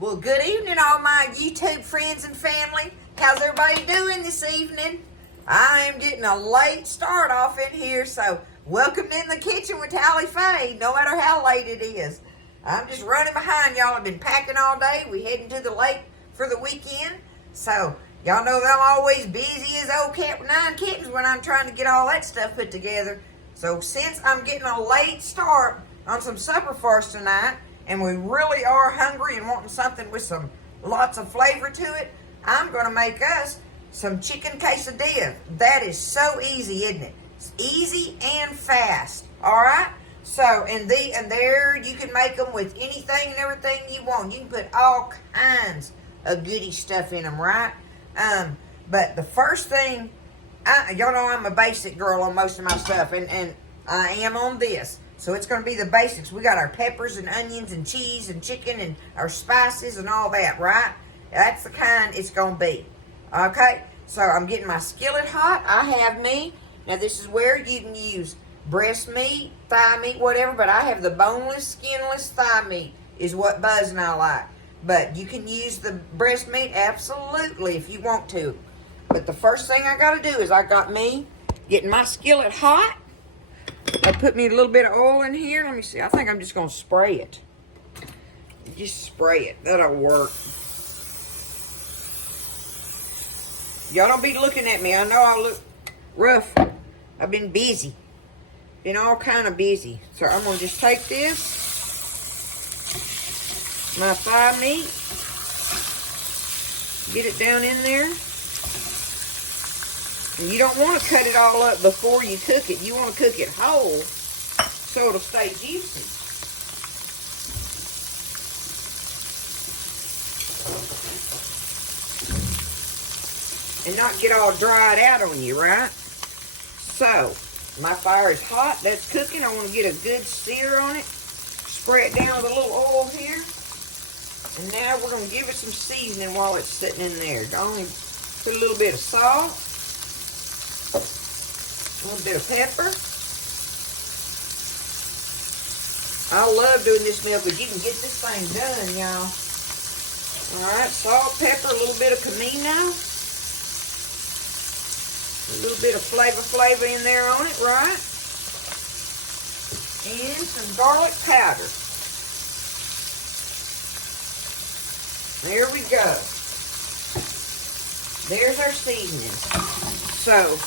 Well, good evening, all my YouTube friends and family. How's everybody doing this evening? I am getting a late start off in here, so welcome in the kitchen with Tally Faye, no matter how late it is. I'm just running behind y'all. I've been packing all day. We heading to the lake for the weekend. So, y'all know that I'm always busy as old cat with 9 kittens when I'm trying to get all that stuff put together. So, since I'm getting a late start on some supper for us tonight, and we really are hungry and wanting something with some lots of flavor to it, I'm going to make us some chicken quesadillas. That is so easy, isn't it? It's easy and fast, all right? So, and there you can make them with anything and everything you want. You can put all kinds of goody stuff in them, right? But the first thing, y'all know I'm a basic girl on most of my stuff, and I am on this. So it's going to be the basics. We got our peppers and onions and cheese and chicken and our spices and all that, right? That's the kind it's going to be. Okay? So I'm getting my skillet hot. I have me. Now this is where you can use breast meat, thigh meat, whatever, but I have the boneless, skinless thigh meat is what Buzz and I like. But you can use the breast meat absolutely if you want to. But the first thing I got to do is I got me getting my skillet hot. I put me a little bit of oil in here. Let me see. I think I'm just going to spray it. Just spray it. That'll work. Y'all don't be looking at me. I know I look rough. I've been busy. Been all kind of busy. So I'm going to just take this, my thigh meat, get it down in there. And you don't want to cut it all up before you cook it. You want to cook it whole so it'll stay juicy. And not get all dried out on you, right? So, my fire is hot. That's cooking. I want to get a good sear on it. Spray it down with a little oil here. And now we're going to give it some seasoning while it's sitting in there. Only put a little bit of salt. A little bit of pepper. I love doing this meal because you can get this thing done, y'all. Alright, salt, pepper, a little bit of comino. A little bit of flavor in there on it, right? And some garlic powder. There we go. There's our seasoning. So,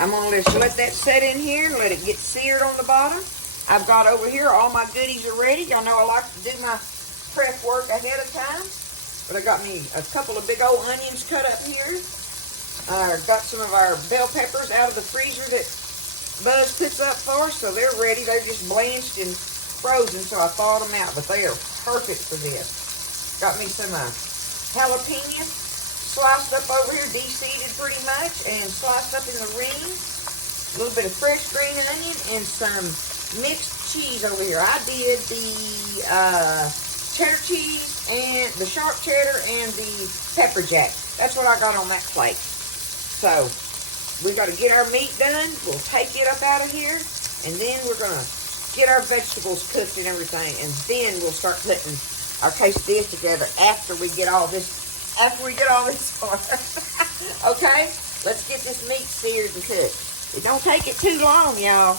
I'm going to just let that set in here and let it get seared on the bottom. I've got over here, all my goodies are ready. Y'all know I like to do my prep work ahead of time. But I got me a couple of big old onions cut up here. Got some of our bell peppers out of the freezer that Buzz puts up for us. So they're ready. They're just blanched and frozen, so I thawed them out. But they are perfect for this. Got me some jalapenos. Sliced up over here, de-seeded pretty much, and sliced up in the rings. A little bit of fresh green onion and some mixed cheese over here. I did the cheddar cheese and the sharp cheddar and the pepper jack. That's what I got on that plate. So, we got to get our meat done. We'll take it up out of here, and then we're going to get our vegetables cooked and everything, and then we'll start putting our quesadillas together after we get all this far. Okay, let's get this meat seared and cooked. It don't take it too long, y'all.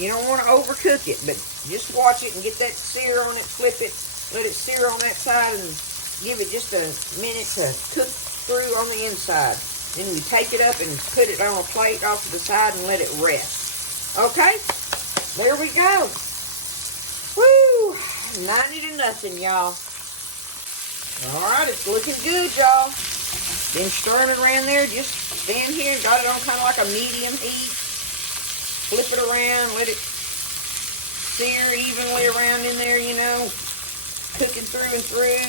You don't want to overcook it, but just watch it and get that sear on it, flip it, let it sear on that side, and give it just a minute to cook through on the inside. Then we take it up and put it on a plate off to the side and let it rest. Okay, there we go. Woo, 90 to nothing, y'all. Alright, it's looking good, y'all. Been stirring it around there. Just stand here and got it on kind of like a medium heat. Flip it around. Let it sear evenly around in there, you know. Cooking through and through.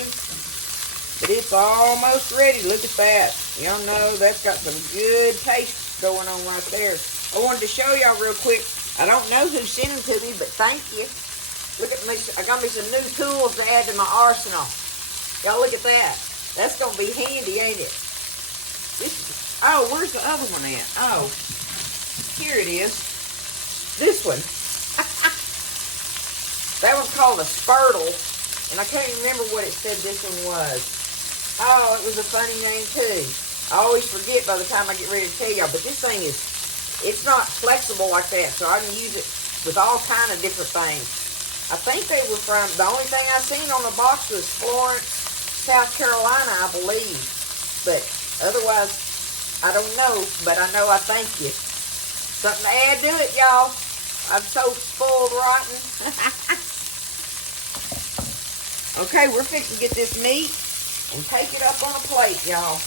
But it's almost ready. Look at that. Y'all know that's got some good taste going on right there. I wanted to show y'all real quick. I don't know who sent them to me, but thank you. Look at me. I got me some new tools to add to my arsenal. Y'all look at that. That's going to be handy, ain't it? Oh, where's the other one at? Oh, here it is. This one. That one's called a spurtle. And I can't even remember what it said this one was. Oh, it was a funny name too. I always forget by the time I get ready to tell y'all. But this thing is, it's not flexible like that. So I can use it with all kind of different things. I think they were from, the only thing I seen on the box was Florence, South Carolina, I believe. But otherwise, I don't know. But I know I thank you. Something to add to it, y'all. I'm so spoiled rotten. Okay, we're fixing to get this meat and take it up on a plate, y'all.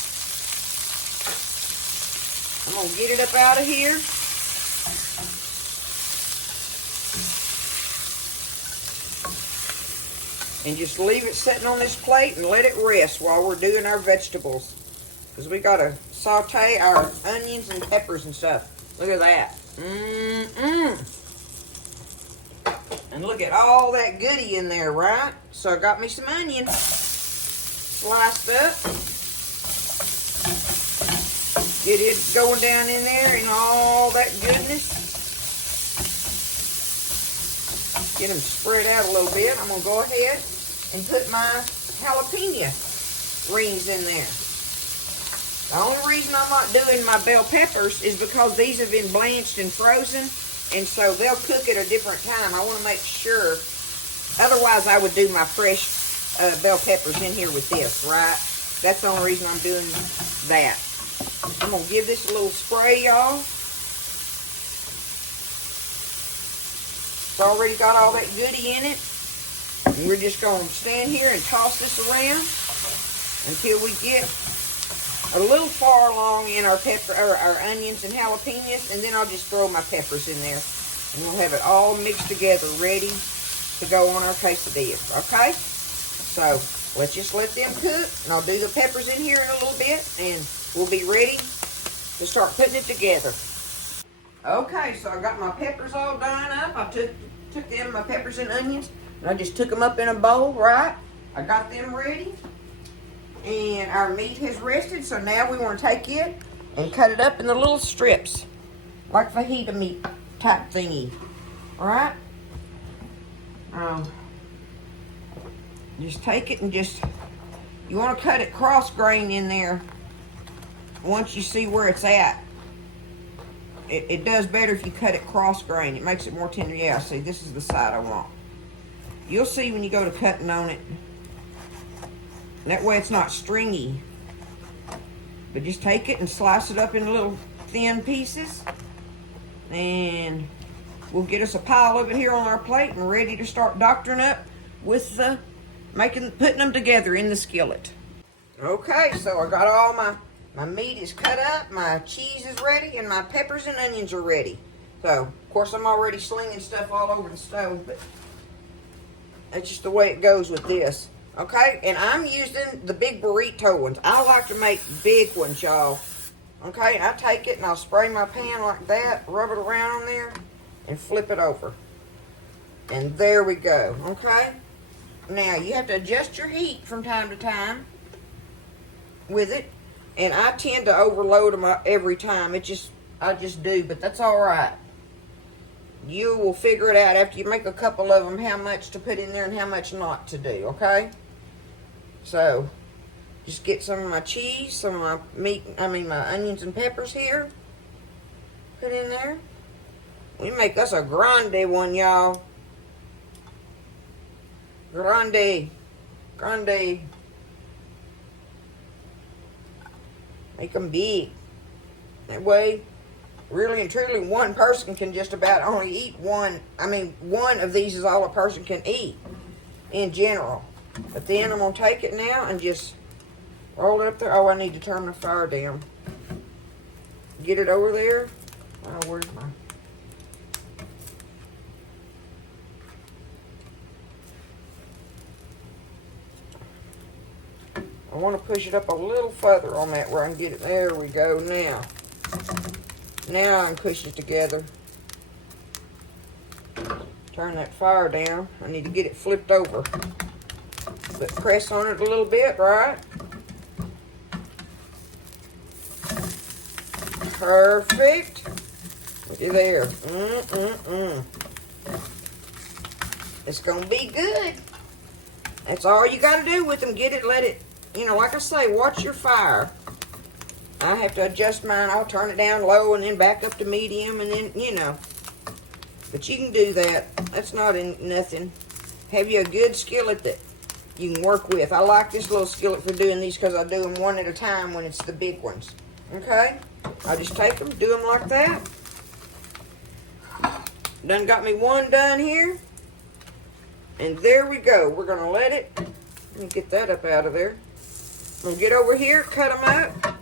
I'm going to get it up out of here. And just leave it sitting on this plate and let it rest while we're doing our vegetables. Because we got to saute our onions and peppers and stuff. Look at that. And look at all that goodie in there, right? So I got me some onions sliced up. Get it going down in there and all that goodness. Get them spread out a little bit. I'm going to go ahead and put my jalapeno rings in there. The only reason I'm not doing my bell peppers is because these have been blanched and frozen, and so they'll cook at a different time. I want to make sure. Otherwise, I would do my fresh bell peppers in here with this, right? That's the only reason I'm doing that. I'm going to give this a little spray, y'all. It's already got all that goodie in it. And we're just going to stand here and toss this around until we get a little far along in our our onions and jalapenos, and then I'll just throw my peppers in there. And we'll have it all mixed together, ready to go on our quesadillas, okay? So, let's just let them cook, and I'll do the peppers in here in a little bit, and we'll be ready to start putting it together. Okay, so I got my peppers all done up. I took them, my peppers and onions, and I just took them up in a bowl, right? I got them ready. And our meat has rested, so now we want to take it and cut it up in the little strips, like fajita meat type thingy. All right? Just take it and you want to cut it cross grain in there once you see where it's at. It does better if you cut it cross grain. It makes it more tender. Yeah, see, this is the side I want. You'll see when you go to cutting on it. That way it's not stringy. But just take it and slice it up in little thin pieces. And we'll get us a pile of it here on our plate and ready to start doctoring up with putting them together in the skillet. Okay, so I got all my meat is cut up, my cheese is ready, and my peppers and onions are ready. So, of course, I'm already slinging stuff all over the stove, but that's just the way it goes with this. Okay, and I'm using the big burrito ones. I like to make big ones, y'all. Okay, I take it and I'll spray my pan like that, rub it around on there, and flip it over. And there we go, okay? Now, you have to adjust your heat from time to time with it. And I tend to overload them every time. I just do, but that's all right. You will figure it out after you make a couple of them how much to put in there and how much not to do, okay? So, just get some of my cheese, some of my onions and peppers here. Put in there. We make us a grande one, y'all. Grande. Make them big. That way, really and truly, one person can just about only eat one. One of these is all a person can eat in general. But then I'm going to take it now and just roll it up there. Oh, I need to turn the fire down. Get it over there. Oh, where's my... I want to push it up a little further on that where I can get it. There we go now. Now I can push it together. Turn that fire down. I need to get it flipped over. But press on it a little bit, right? Perfect. Look at there. It's going to be good. That's all you got to do with them. Get it, let it, like I say, watch your fire. I have to adjust mine. I'll turn it down low and then back up to medium and then, But you can do that. That's not nothing. Have you a good skillet that you can work with. I like this little skillet for doing these because I do them one at a time when it's the big ones. Okay? I just take them, do them like that. Done got me one done here. And there we go. We're going to let it. Let me get that up out of there. I'm going to get over here, cut them up,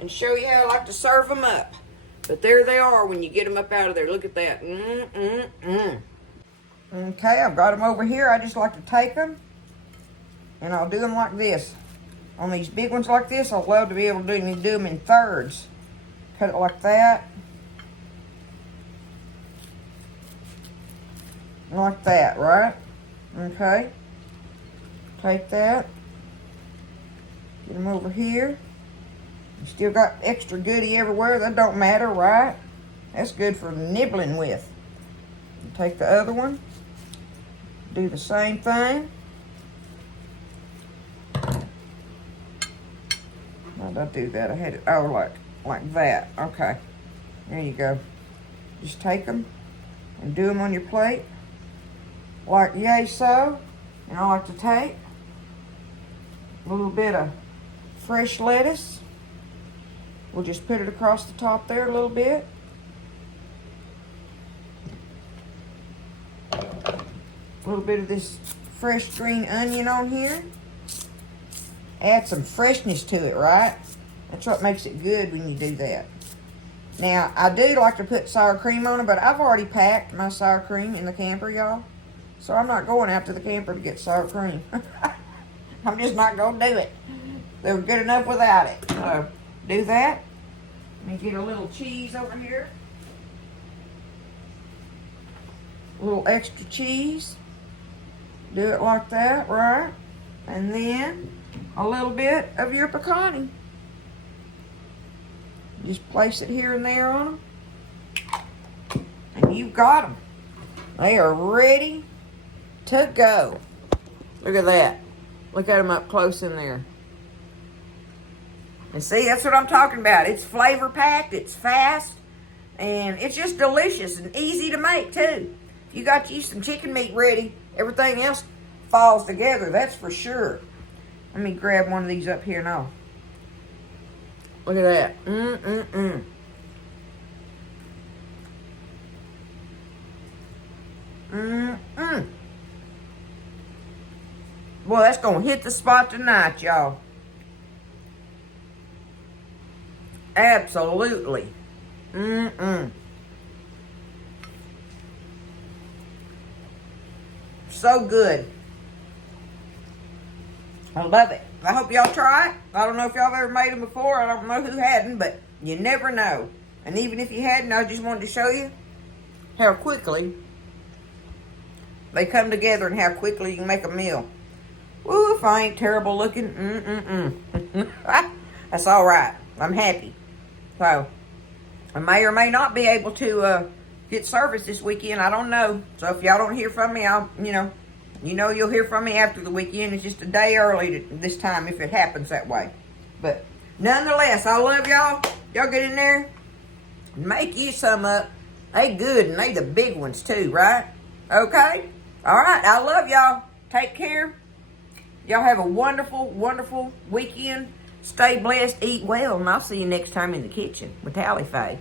and show you how I like to serve them up. But there they are when you get them up out of there. Look at that. Okay, I've got them over here. I just like to take them, and I'll do them like this. On these big ones like this, I love to be able to do them in thirds. Cut it like that. Like that, right? Okay. Take that. Get them over here. You still got extra goodie everywhere. That don't matter, right? That's good for nibbling with. Take the other one. Do the same thing. How did I do that? I had it, like that. Okay. There you go. Just take them and do them on your plate. Like yay so. And I like to take a little bit of fresh lettuce. We'll just put it across the top there a little bit. A little bit of this fresh green onion on here. Add some freshness to it, right? That's what makes it good when you do that. Now, I do like to put sour cream on it, but I've already packed my sour cream in the camper, y'all. So I'm not going out to the camper to get sour cream. I'm just not going to do it. They were good enough without it. So, do that. Let me get a little cheese over here. A little extra cheese. Do it like that, right? And then a little bit of your pecan. Just place it here and there on them. And you've got them. They are ready to go. Look at that. Look at them up close in there. And see, that's what I'm talking about. It's flavor packed, it's fast, and it's just delicious and easy to make too. If you got you some chicken meat ready, everything else falls together, that's for sure. Let me grab one of these up here now. Look at that. Boy, that's going to hit the spot tonight, y'all. Absolutely. So good. I love it. I hope y'all try it. I don't know if y'all have ever made them before. I don't know who hadn't, but you never know. And even if you hadn't, I just wanted to show you how quickly they come together and how quickly you can make a meal. Woo, if I ain't terrible looking, that's all right. I'm happy. So, I may or may not be able to get service this weekend. I don't know. So, if y'all don't hear from me, you'll hear from me after the weekend. It's just a day early this time if it happens that way. But, nonetheless, I love y'all. Y'all get in there and make you some up. They good, and they the big ones too, right? Okay? All right, I love y'all. Take care. Y'all have a wonderful, wonderful weekend. Stay blessed, eat well, and I'll see you next time in the kitchen with Tally Faye.